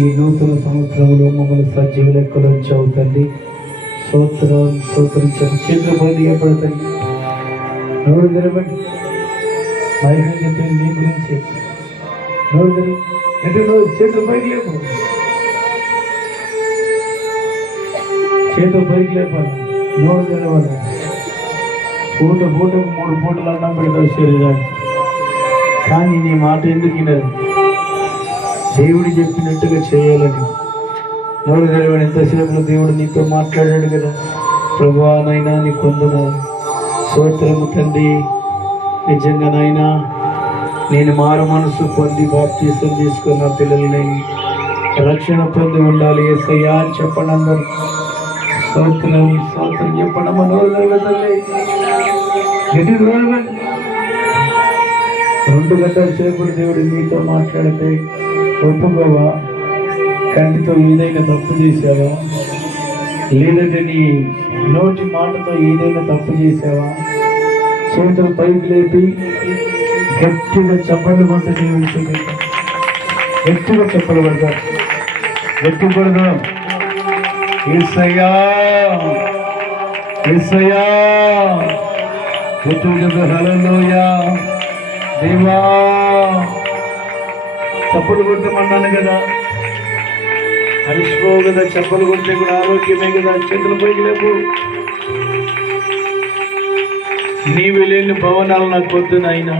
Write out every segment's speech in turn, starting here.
ఈ నూతన సంవత్సరంలో మమ్మల్ని సజీవ లెక్కలు ఉంచావు తండ్రి. స్తోత్రం స్తోత్రం. చేతులు బయలుపడతాయి. నోరు తెరవండి. మైకి చెప్పింది మీ గురించి. నోరు తెరవ అంటే నోరు చేతులు పైకి లేపు. చేతులు పైకి లేపాలి. నోరు తెరవాలి. పూటకు 3 పూటలు అన్నం పెడతావు శరీరానికి. కానీ నీ మాట ఎందుకు వినదు? దేవుడు చెప్పినట్టుగా చేయాలని. నోరు తెరవని. ఎంతసేపులో దేవుడు నీతో మాట్లాడాడు కదా. ప్రభువా నైనా నీ కొందనాలు. స్తోత్రము తండ్రి. నిజంగానైనా నేను మారు మనసు పొంది బాప్తీసం తీసుకున్న పిల్లల్ని రక్షణ పొంది ఉండాలి యేసయ్యా అని చెప్పండి అందరూ. స్తోత్రం స్తోత్రం చెప్పండి. నోరు తెరవతలే. గట్టి నోరు. 2 గంటల సేపు దేవుడు నీతో మాట్లాడితే ఒప్పుకోవా? కంటితో ఏదైనా తప్పు చేసావా? లేదంటే నీ నోటి మాటతో ఏదైనా తప్పు చేసావా? చేతులు పైకి లేపి గట్టిగా చెప్పలు కొట్టు. దేవుడి గట్టిగా చెప్పలు పడతా. గట్టి పడదా. యేసయ్యా యేసయ్యా. హల్లెలూయా. దేవా చప్పలు కొట్టమన్నాను కదా. అలసిపోవు కదా. చప్పలు కొడితే కూడా ఆరోగ్యమే కదా. చేతులు పైకి లేపు. నీవు లేని భవనాలు నాకు వద్దు నాయనా.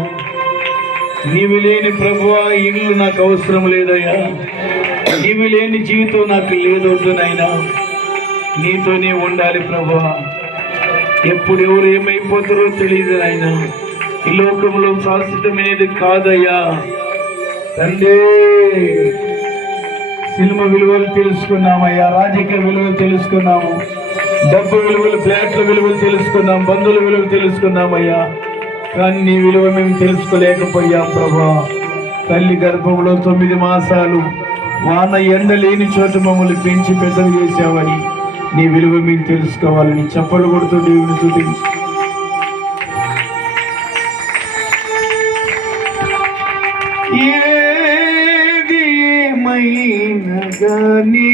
నీవు లేని ప్రభువా ఇల్లు నాకు అవసరం లేదయ్యా. నీవు లేని జీవితం నాకు లేదు వద్దు నాయనా. నీతోనే ఉండాలి ప్రభువా. ఎప్పుడు ఎవరు ఏమైపోతారో తెలియదు నాయనా. ఈ లోకంలో శాశ్వతమైనది కాదయ్యా తండ్రి. సినిమా విలువలు తెలుసుకున్నామయ్యా. రాజకీయ విలువలు తెలుసుకున్నాము. డబ్బు విలువలు, ఫ్లాట్ల విలువలు తెలుసుకున్నాం. బంధువుల విలువలు తెలుసుకున్నామయ్యా. కానీ నీ విలువ మేము తెలుసుకోలేకపోయాం ప్రభా. తల్లి గర్భంలో 9 మాసాలు వాన ఎండ లేని చోట మమ్మల్ని పెంచి పెద్దలు చేసావని నీ విలువ మేము తెలుసుకోవాలని చప్పలు కొడుతూ దేవుని చూపించి ఏది ఏమైనా గానీ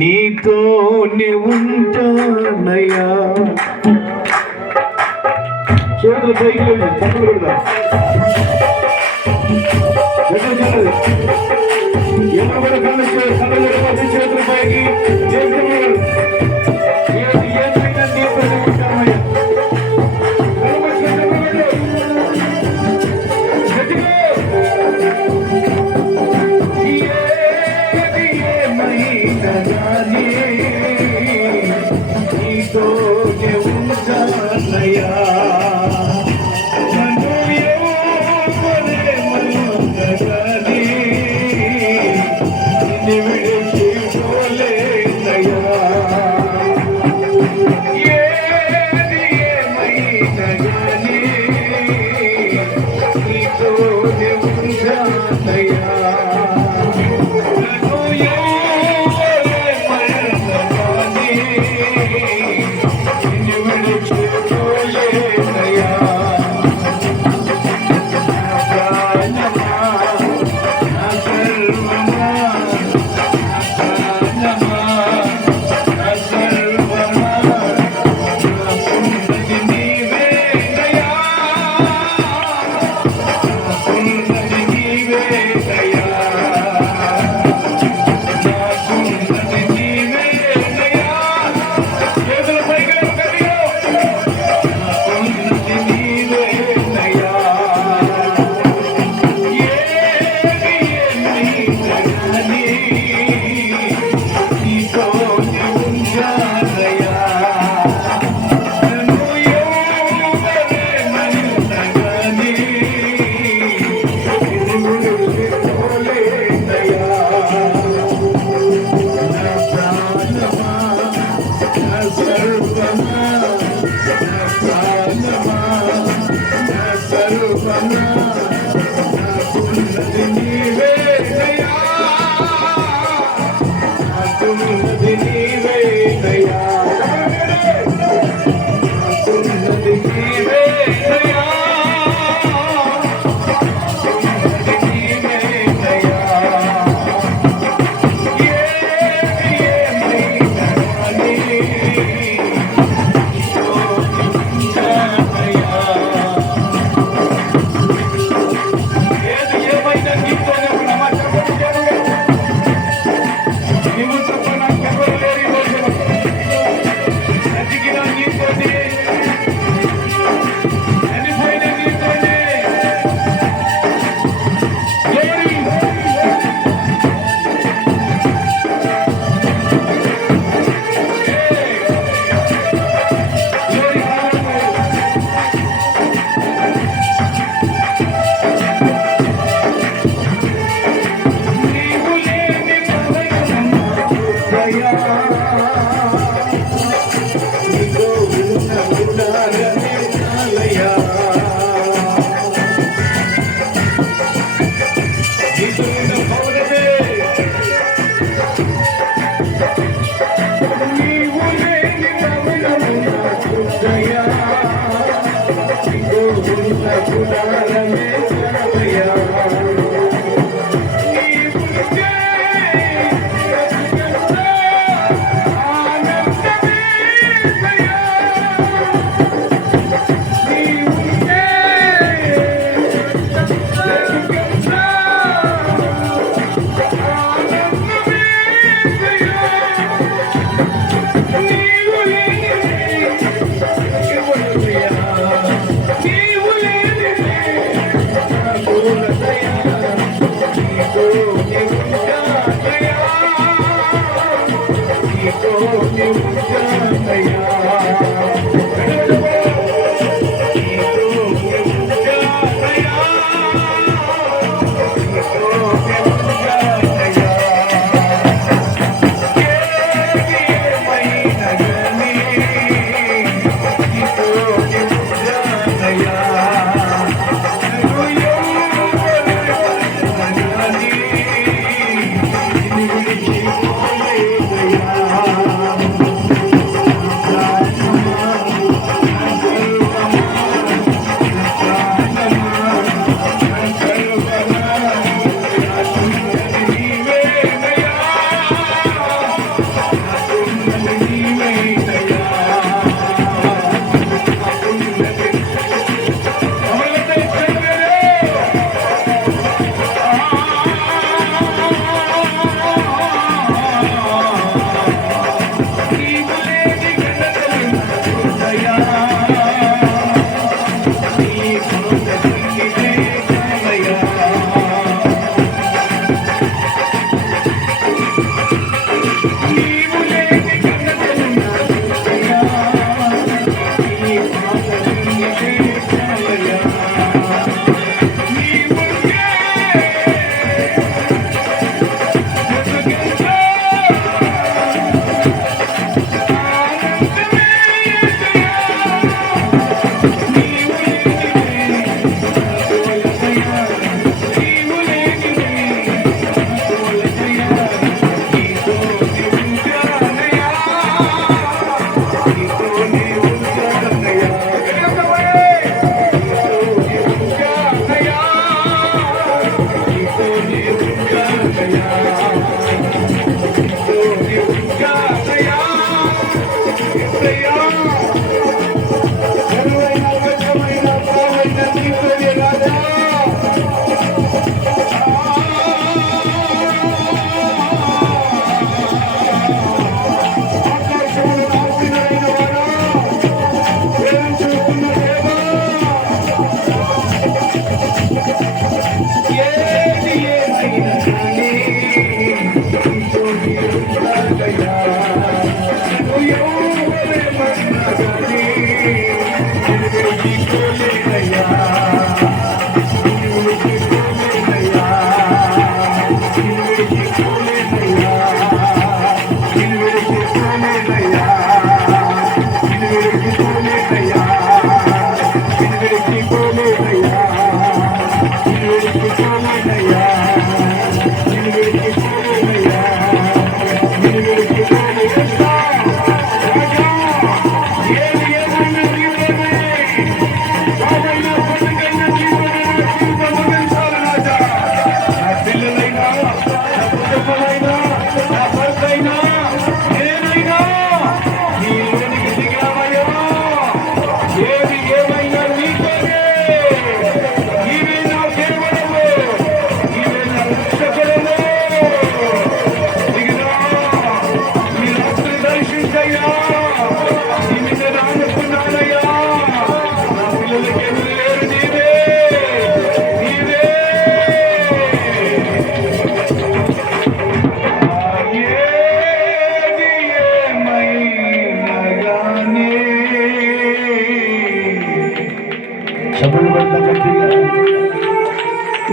నీతోనే ఉంటానయ్యా. చేతులు పైకి లేదు. చప్పలు కొడదా. ఎవరు కళ్ళు చేతులు పైకి. ఏదైనా నీతోనే ఉంటామయ్యా.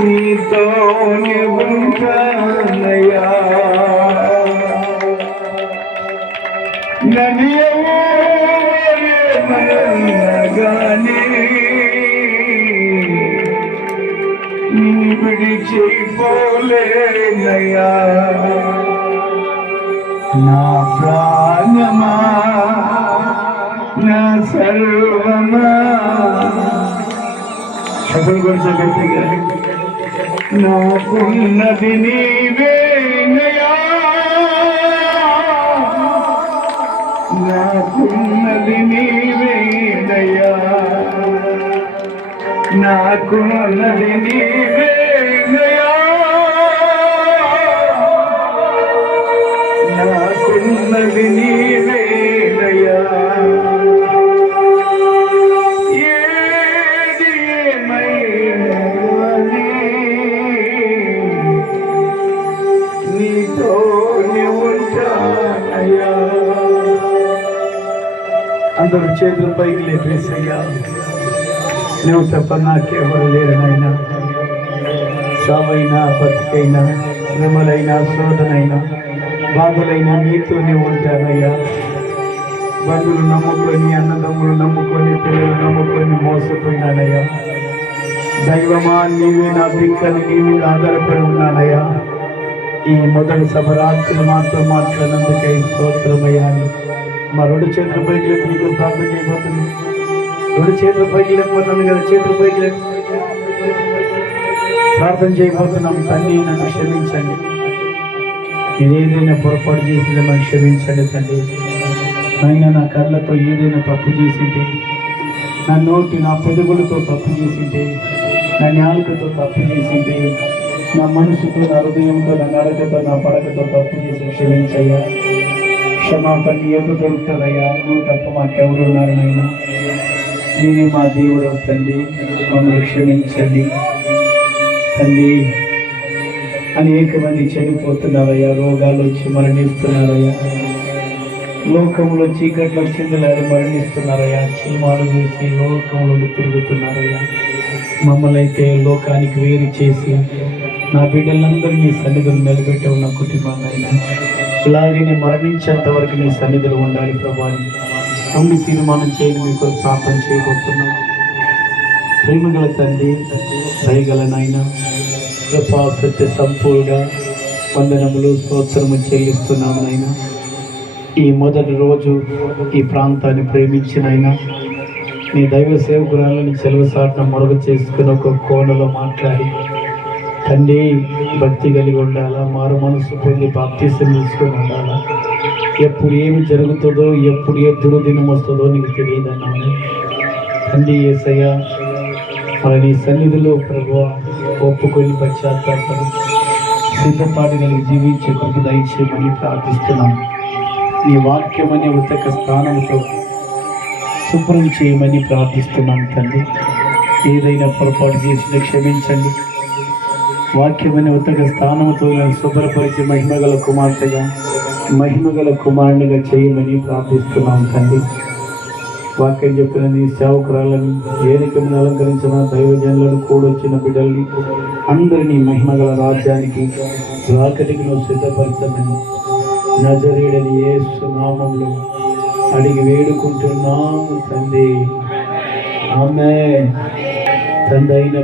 నీతోనే ఉంటానయ్యా నన్ను నీ విడిచిపోలేనయ్యా నా ప్రాణమా నా సర్వమా శబ్దం కొంచెం గట్టిగా నాకున్నది నీవేనయ్యా నాకున్నది నీవేనయ్యా నాకున్నది నీవేనయ్యా నాకున్నది నీవేనయ్యా ఏది ఏమైనా నీతోనే ఉంటానయ్యా. అందరూ చేతులు పైకి లేపేసయ్యా. నువ్వు తప్ప నాకెవరు లేరు నాయనా. సావైనా బతికైనా శ్రమలైనా శోధనైనా బాధలైనా నీతోనే ఉంటానయ్యా. బంధువులు నమ్ముకొని అన్నదమ్ములు నమ్ముకొని పిల్లలు నమ్ముకొని మోసపోయినానయ్యా. దైవమా నీవే నా దిక్కని నీ మీద ఆధారపడి ఉన్నానయ్యా. ఈ మొదటి సభ రాత్రి మాతో మాట్లాడినందుకై స్తోత్రమయ్యా అని మా రెండు చేతుల పైకి లేపి నీకు ప్రార్థన చేయబోతున్నాను. రెండు చేతుల పైకి లేకపోతున్నాను కదా, చేతుల పైకి లేపు ప్రార్థన చేయబోతున్నాం. తండ్రి నన్ను క్షమించండి, నేను ఏదైనా పొరపాటు చేసిందో నన్ను క్షమించండి తండ్రి. అయినా నా కళ్ళతో ఏదైనా తప్పు చేసింటే, నా నోటి నా పెదవులతో తప్పు చేసింటే, నా నాలుకతో తప్పు చేసింటే, నా మనసుతో నా హృదయంతో నా నడకతో నా పడకతో తప్పు చేసి క్షమించయ్యా. క్షమాపణ ఎప్పుడు దొరుకుతుందయ్యా. నువ్వు తప్ప మాకెవరు ఉన్నారు నాయన. నేనే మా దేవుడు తండ్రి, మమ్మల్ని క్షమించండి తండ్రి. అనేక మంది చనిపోతున్నారయ్యా, రోగాలు వచ్చి మరణిస్తున్నారయ్యా, లోకంలో చీకట్లో చిందలాడి మరణిస్తున్నారయ్యా, చీమాలు చూసి లోకంలో తిరుగుతున్నారయ్యా. మమ్మల్ని అయితే లోకానికి వేరు చేసి నా బిడ్డలందరూ నీ సన్నిధులు నిలబెట్టావు. నా కుటుంబాన్నైనా ఇలాగే నేను మరణించేంత వరకు నీ సన్నిధులు ఉండాలి ప్రభాని అన్ని తీర్మానం చేయని మీకు ప్రార్థన చేయబోతున్నాను. ప్రేమగల తండ్రి, దయగలనైనా కృపా సత్య సంపూర్ణ వందనములు స్తోత్రము చెల్లిస్తున్నాము నాయనా. ఈ మొదటి రోజు ఈ ప్రాంతాన్ని ప్రేమించినైనా నీ దైవ సేవకురాలని సెలవు సాటం మరుగు చేసుకుని ఒక కోణలో మాట్లాడి తండ్రి భక్తి కలిగి ఉండాలా, మారు మనసు పొంది బాప్తీసం తీసుకొని ఉండాలా. ఎప్పుడు ఏమి జరుగుతుందో, ఎప్పుడు ఏ దుర్దినం వస్తుందో నీకు తెలియదన్నాను తండ్రి. యేసయ్య, మరి నీ సన్నిధిలో ప్రభువా ఒప్పుకొని పశ్చాత్తాపడి సిద్ధపాటు కలిగి జీవించే కొరకు దయచేయమని ప్రార్థిస్తున్నాను. నీ వాక్యం అనే ఉతక స్థానంతో శుభ్రం చేయమని ప్రార్థిస్తున్నాను తండ్రి. ఏదైనా పొరపాటు చేసిన క్షమించండి. వాక్యమనే ఉతక స్థానంతో నన్ను శుభ్రపరిచి మహిమగల కుమార్తెగా, మహిమగల కుమారునిగా చేయమని ప్రార్థిస్తున్నాం తండ్రి. వాక్యం చెప్పిన నీ సేవకురాలను, వేదికను అలంకరించిన దైవజనులను, కూడొచ్చిన బిడ్డల్ని అందరినీ మహిమగల రాజ్యానికి రాకటికి నువ్వు సిద్ధపరచమని నజరేయుడైన యేసు నామములో అడిగి వేడుకుంటున్నాము తండ్రి. ఆమేన్. తండ్రి అయిన